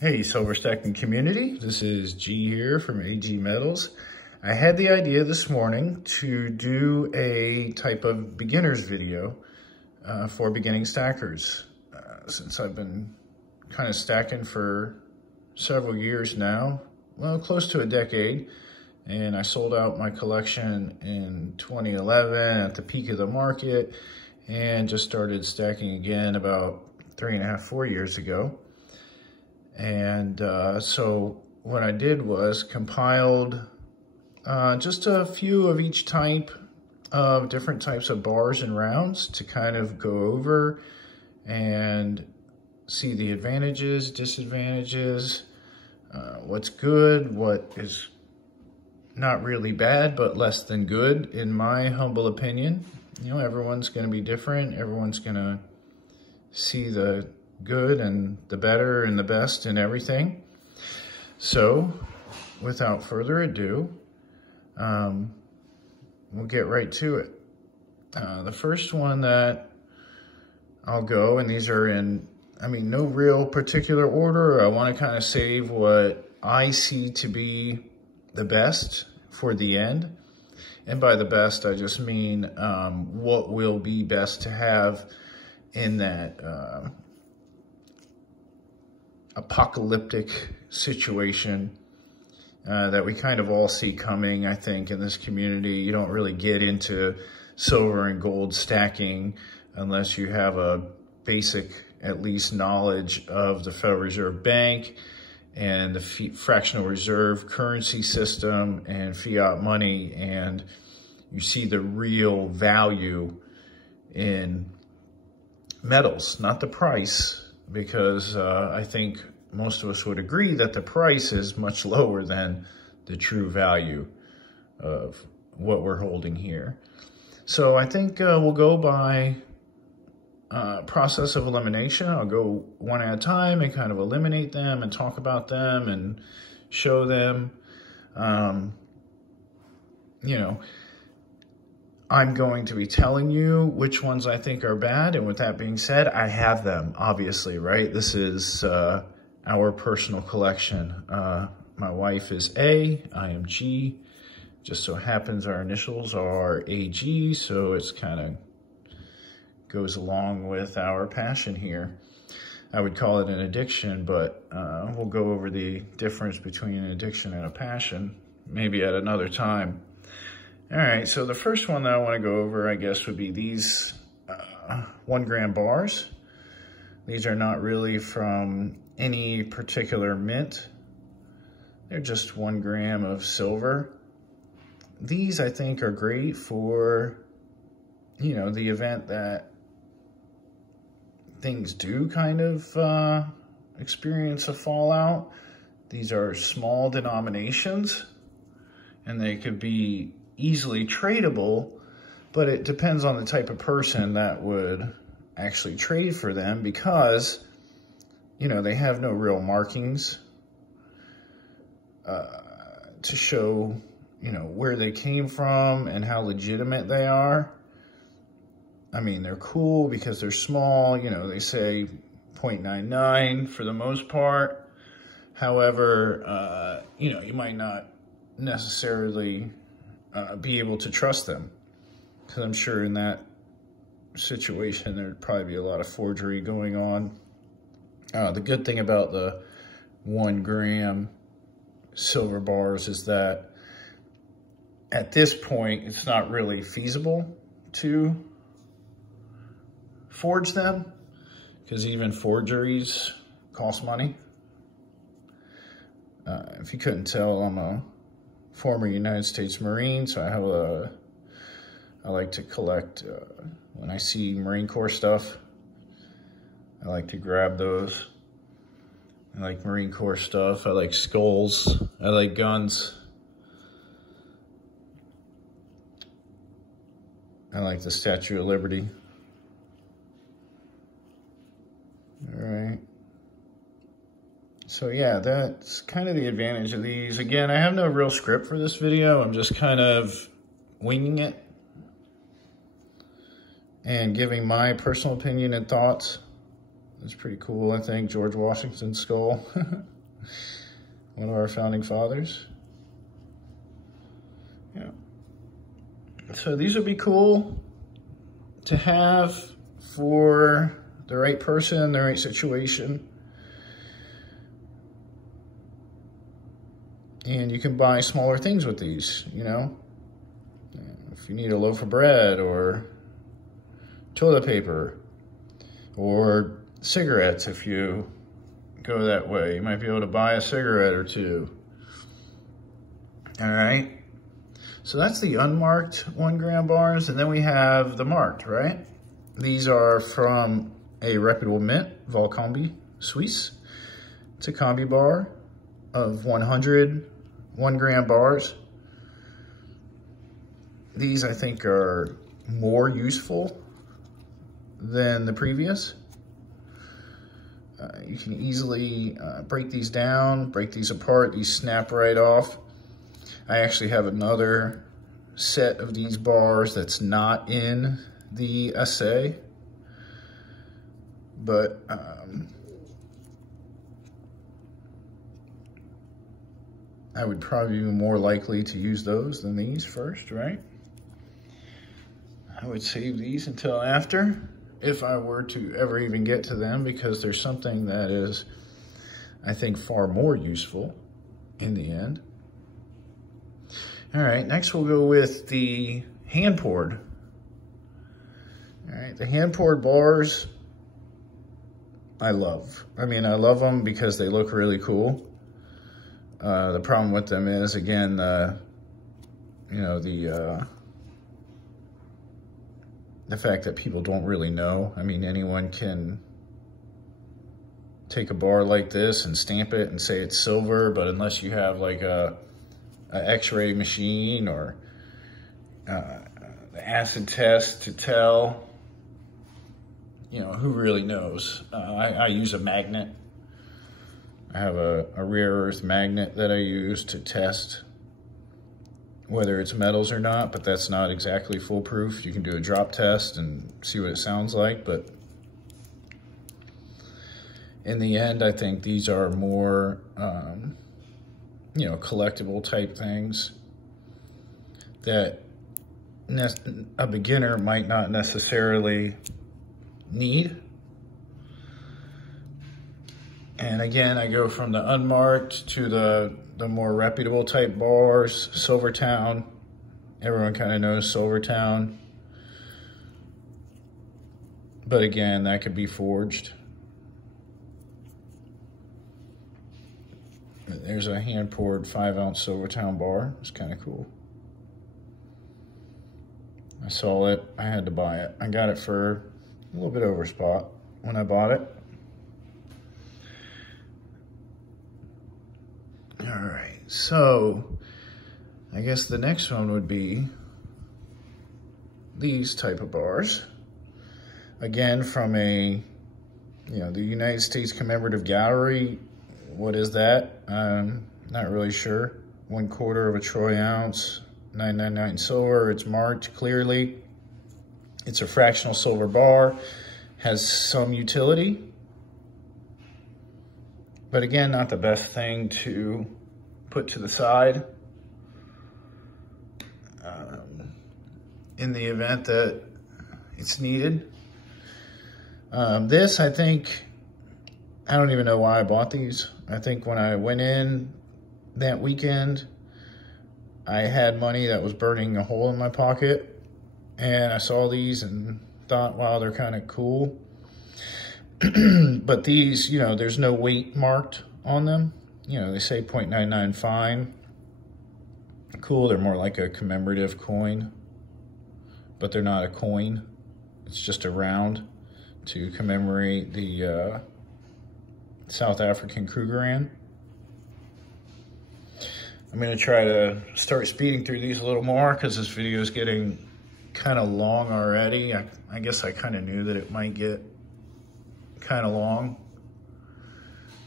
Hey, silver stacking community. This is G here from AG Metals. I had the idea this morning to do a type of beginner's video for beginning stackers. Since I've been kind of stacking for several years now, well, close to a decade, and I sold out my collection in 2011 at the peak of the market and just started stacking again about 3.5, 4 years ago. And so what I did was compiled just a few of each type of different types of bars and rounds to kind of go over and see the advantages, disadvantages, what's good, what is not really bad, but less than good, in my humble opinion. You know, everyone's going to be different. Everyone's going to see the good and the better and the best in everything. So without further ado, we'll get right to it. The first one that I'll go, and these are in, no real particular order. I want to kind of save what I see to be the best for the end. And by the best, I just mean what will be best to have in that apocalyptic situation that we kind of all see coming, I think, in this community. You don't really get into silver and gold stacking unless you have a basic, at least, knowledge of the Federal Reserve Bank and the fractional reserve currency system and fiat money, and you see the real value in metals, not the price, because I think most of us would agree that the price is much lower than the true value of what we're holding here. So I think we'll go by process of elimination. I'll go one at a time and kind of eliminate them and talk about them and show them. I'm going to be telling you which ones I think are bad. And with that being said, I have them, obviously, right? This is our personal collection. My wife is A, I am G. Just so happens our initials are AG, so it's kind of goes along with our passion here. I would call it an addiction, but we'll go over the difference between an addiction and a passion maybe at another time. All right, so the first one that I want to go over, I guess, would be these 1 gram bars. These are not really from any particular mint. They're just 1 gram of silver. These, I think, are great for, the event that things do kind of experience a fallout. These are small denominations, and they could be easily tradable, but it depends on the type of person that would actually trade for them, because, they have no real markings to show, where they came from and how legitimate they are. They're cool because they're small, they say 0.99 for the most part. However, you might not necessarily be able to trust them, because I'm sure in that situation there'd probably be a lot of forgery going on. The good thing about the 1 gram silver bars is that at this point it's not really feasible to forge them, because even forgeries cost money. If you couldn't tell, I'm a former United States Marine, so I like to collect, when I see Marine Corps stuff, I like to grab those. I like Marine Corps stuff, I like skulls, I like guns. I like the Statue of Liberty. All right. So yeah, that's kind of the advantage of these. Again, I have no real script for this video. I'm just kind of winging it and giving my personal opinion and thoughts. That's pretty cool, I think. George Washington's skull. One of our founding fathers. Yeah. So these would be cool to have for the right person, the right situation. And you can buy smaller things with these, you know. If you need a loaf of bread or toilet paper or cigarettes, if you go that way, you might be able to buy a cigarette or two. All right. So that's the unmarked 1 gram bars. And then we have the marked, right? These are from a reputable mint, Volcombi Suisse. It's a combi bar of 100 1 gram bars. These, I think, are more useful than the previous. You can easily break these down, break these apart. These snap right off. I actually have another set of these bars that's not in the assay, but I would probably be more likely to use those than these first, right? I would save these until after, if I were to ever even get to them, because there's something that is, I think, far more useful in the end. All right, next we'll go with the hand-poured. All right, the hand-poured bars, I love. I mean, I love them because they look really cool. The problem with them is, again, you know, the fact that people don't really know. I mean, anyone can take a bar like this and stamp it and say it's silver, but unless you have like a X-ray machine or the acid test to tell, you know, who really knows? I use a magnet. I have a rare earth magnet that I use to test whether it's metals or not, but that's not exactly foolproof. You can do a drop test and see what it sounds like, but in the end, I think these are more, you know, collectible type things that a beginner might not necessarily need. And again, I go from the unmarked to the more reputable type bars. Silvertown, everyone kind of knows Silvertown. But again, that could be forged. There's a hand-poured 5-ounce Silvertown bar. It's kind of cool. I saw it, I had to buy it. I got it for a little bit over spot when I bought it. All right, so I guess the next one would be these type of bars. Again, from a, you know, the United States Commemorative Gallery. What is that? Not really sure. 1/4 of a troy ounce, 999 silver. It's marked clearly. It's a fractional silver bar. Has some utility. But again, not the best thing to put to the side in the event that it's needed. This, I think, I don't even know why I bought these. I think when I went in that weekend, I had money that was burning a hole in my pocket, and I saw these and thought, wow, they're kind of cool. But these, you know, there's no weight marked on them. You know, they say 0.99 fine. Cool, they're more like a commemorative coin, but they're not a coin. It's just a round to commemorate the South African Krugerrand. I'm gonna try to start speeding through these a little more because this video is getting kind of long already. I guess I kind of knew that it might get kind of long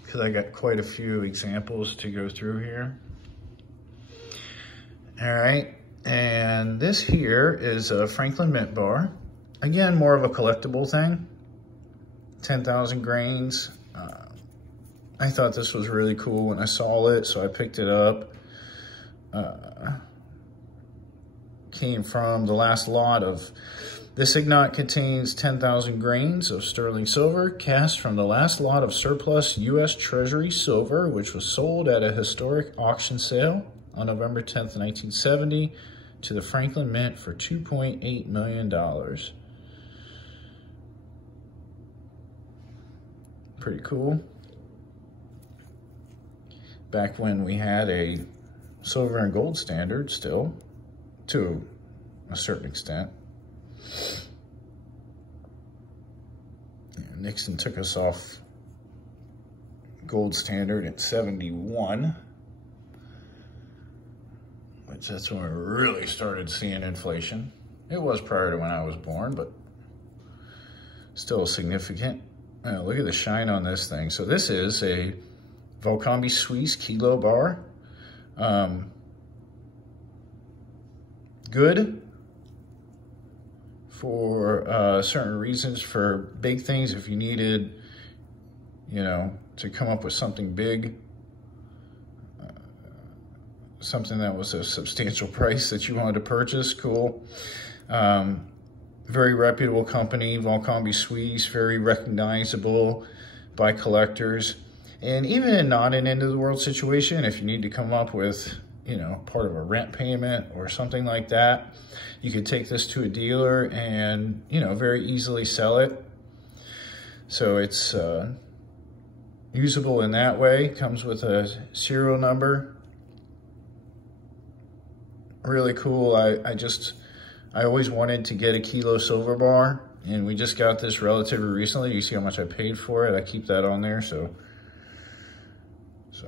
because I got quite a few examples to go through here. All right, and this here is a Franklin Mint bar. Again, more of a collectible thing. 10,000 grains. I thought this was really cool when I saw it, so I picked it up. Came from the last lot of, this ingot contains 10,000 grains of sterling silver cast from the last lot of surplus U.S. Treasury silver, which was sold at a historic auction sale on November 10th, 1970 to the Franklin Mint for $2.8 million. Pretty cool. Back when we had a silver and gold standard still, to a certain extent. Yeah, Nixon took us off gold standard at 71, which that's when we really started seeing inflation. It was prior to when I was born, but still significant. Look at the shine on this thing. So this is a Volcambi Suisse kilo bar. Good for certain reasons, for big things. If you needed, you know, to come up with something big, something that was a substantial price that you wanted to purchase, cool. Very reputable company, Volcambi Suisse, very recognizable by collectors. And even not an end of the world situation, if you need to come up with, you know, part of a rent payment or something like that, you could take this to a dealer and, you know, very easily sell it. So it's usable in that way. Comes with a serial number. Really cool. I always wanted to get a kilo silver bar, and we just got this relatively recently. You see how much I paid for it? I keep that on there, so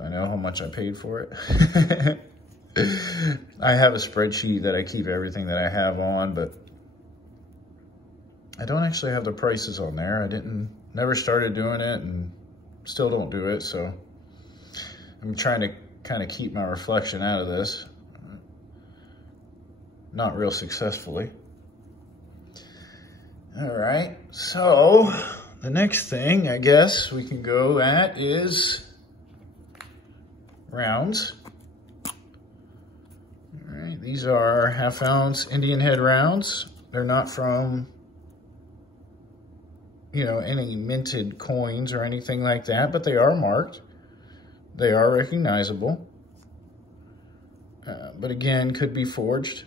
I know how much I paid for it. I have a spreadsheet that I keep everything that I have on, but I don't actually have the prices on there. Never started doing it and still don't do it, so I'm trying to kind of keep my reflection out of this. Not real successfully. All right, so the next thing I guess we can go at is rounds. All right, these are 1/2 ounce Indian head rounds. They're not from, you know, any minted coins or anything like that, but they are marked. They are recognizable. But again, could be forged.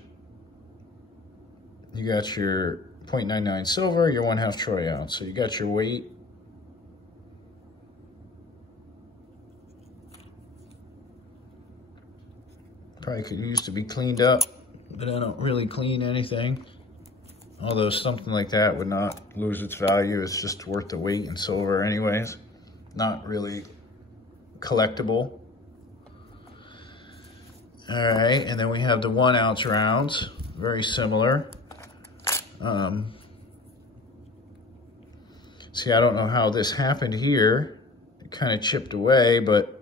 You got your 0.99 silver, your 1/2 troy ounce. So you got your weight. Probably could use to be cleaned up, but I don't really clean anything. Although something like that would not lose its value. It's just worth the weight in silver anyways. Not really collectible. All right, and then we have the 1 ounce rounds, very similar. See, I don't know how this happened here. It kind of chipped away, but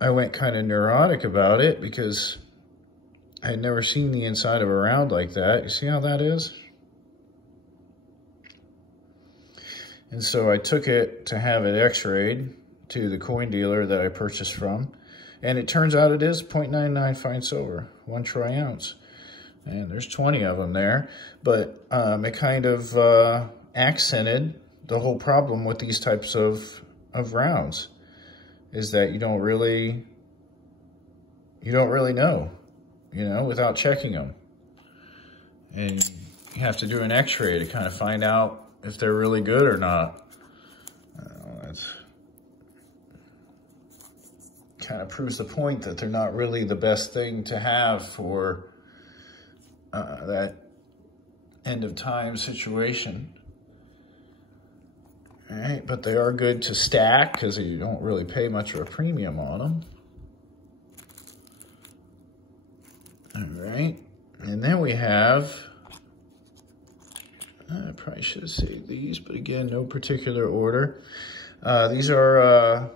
I went kind of neurotic about it because I had never seen the inside of a round like that. You see how that is? And so I took it to have it x-rayed to the coin dealer that I purchased from. And it turns out it is 0.99 fine silver, 1 troy ounce. And there's 20 of them there. But it kind of accented the whole problem with these types of rounds, is that you don't really know, you know, without checking them. And you have to do an x-ray to kind of find out if they're really good or not. That's kind of proves the point that they're not really the best thing to have for that end of time situation. All right, but they are good to stack because you don't really pay much of a premium on them. All right, and then we have, I probably should have saved these, but again, no particular order. These are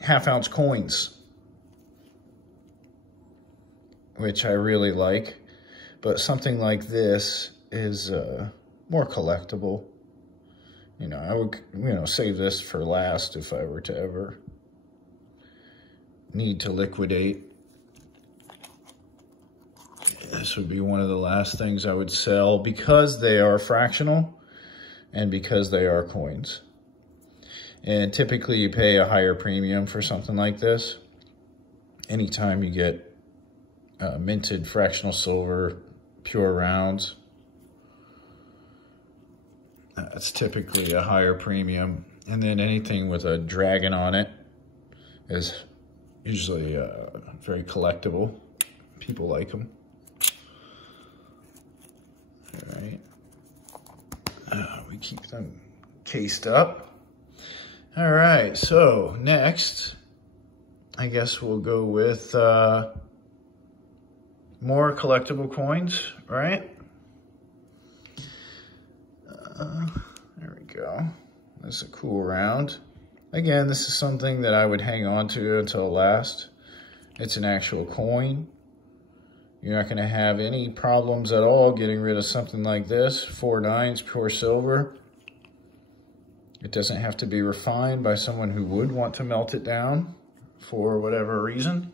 1/2 ounce coins, which I really like. But something like this is more collectible. You know, I would, save this for last if I were to ever need to liquidate. This would be one of the last things I would sell because they are fractional and because they are coins. And typically you pay a higher premium for something like this. Anytime you get minted fractional silver, pure rounds, it's typically a higher premium. And then anything with a dragon on it is usually very collectible. People like them. All right. We keep them cased up. All right, so next, I guess we'll go with more collectible coins, right? There we go. This is a cool round. Again, this is something that I would hang on to until last. It's an actual coin. You're not going to have any problems at all getting rid of something like this. 4 nines, pure silver. It doesn't have to be refined by someone who would want to melt it down for whatever reason.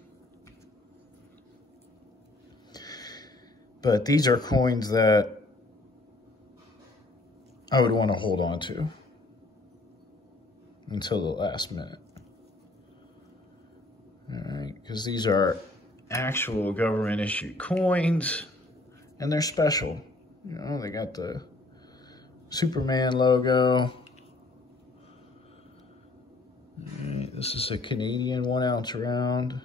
But these are coins that I would want to hold on to until the last minute. All right, because these are actual government issued coins and they're special. You know, they got the Superman logo. All right, this is a Canadian 1 ounce round.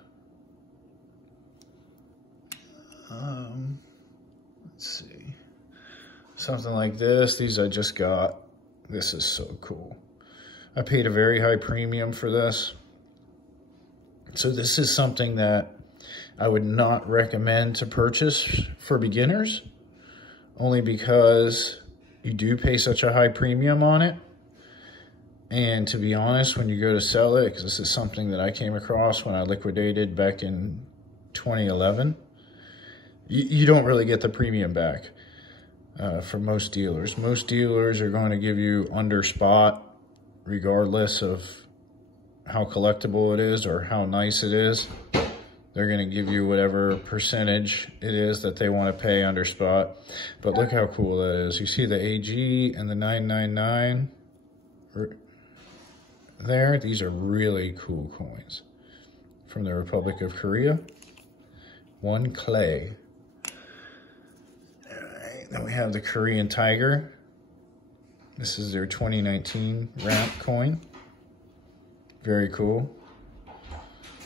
Let's see. Something like this. These I just got. This is so cool. I paid a very high premium for this. So this is something that I would not recommend to purchase for beginners, only because you do pay such a high premium on it. And to be honest, when you go to sell it, because this is something that I came across when I liquidated back in 2011, you don't really get the premium back from most dealers. Most dealers are going to give you under spot, regardless of how collectible it is or how nice it is. They're going to give you whatever percentage it is that they want to pay under spot. But look how cool that is. You see the AG and the 999 there? These are really cool coins from the Republic of Korea. 1 clay. All right, then we have the Korean Tiger. This is their 2019 ramp coin. Very cool.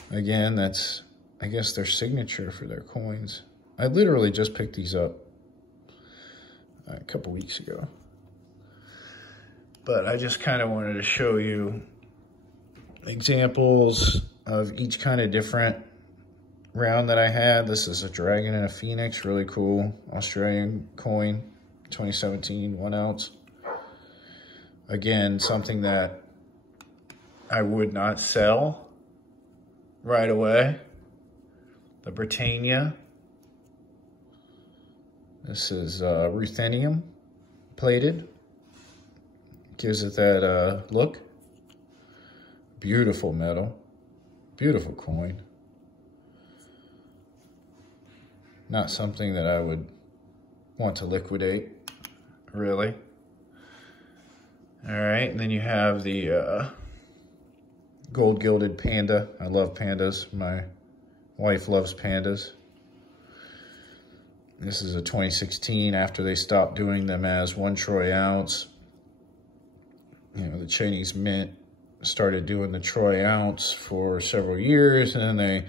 Again, that's, I guess, their signature for their coins. I literally just picked these up a couple weeks ago. But I just kind of wanted to show you examples of each kind of different round that I had. This is a dragon and a phoenix, really cool Australian coin, 2017, 1 ounce. Again, something that I would not sell right away. The Britannia. This is ruthenium plated. Gives it that look. Beautiful metal. Beautiful coin. Not something that I would want to liquidate, really. All right, and then you have the gold gilded panda. I love pandas. My wife loves pandas. This is a 2016 after they stopped doing them as 1 troy ounce. You know, the Chinese mint started doing the troy ounce for several years, and then they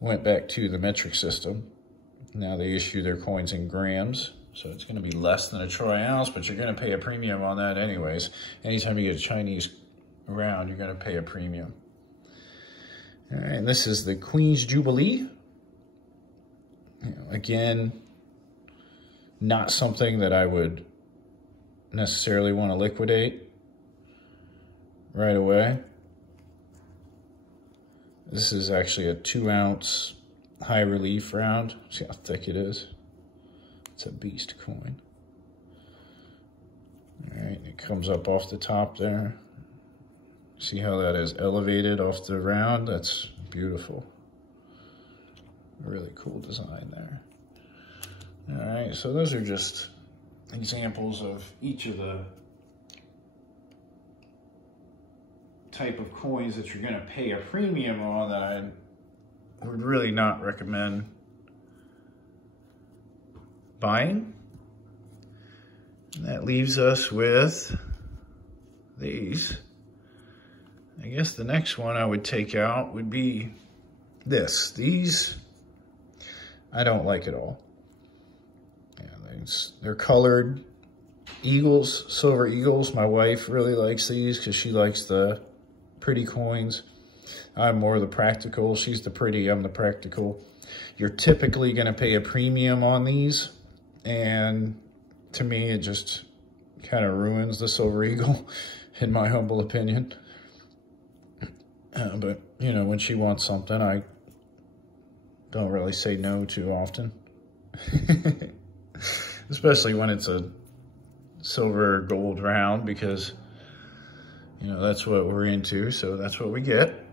went back to the metric system. Now they issue their coins in grams, so it's going to be less than a troy ounce, but you're going to pay a premium on that anyways. Anytime you get a Chinese round, you're going to pay a premium. All right, and this is the Queen's Jubilee. You know, again, not something that I would necessarily want to liquidate right away. This is actually a 2 ounce high relief round. See how thick it is? It's a beast coin. It comes up off the top there. See how that is elevated off the round? That's beautiful. Really cool design there. All right, so those are just examples of each of the type of coins that you're gonna pay a premium on that I would really not recommend buying. And that leaves us with these. I guess the next one I would take out would be this. These, I don't like at all. Yeah, they're colored eagles, silver eagles. My wife really likes these because she likes the pretty coins. I'm more the practical. She's the pretty, I'm the practical. You're typically gonna pay a premium on these, and to me, it just kind of ruins the silver eagle, in my humble opinion. But, you know, when she wants something, I don't really say no too often. Especially when it's a silver or gold round, because, you know, that's what we're into, so that's what we get.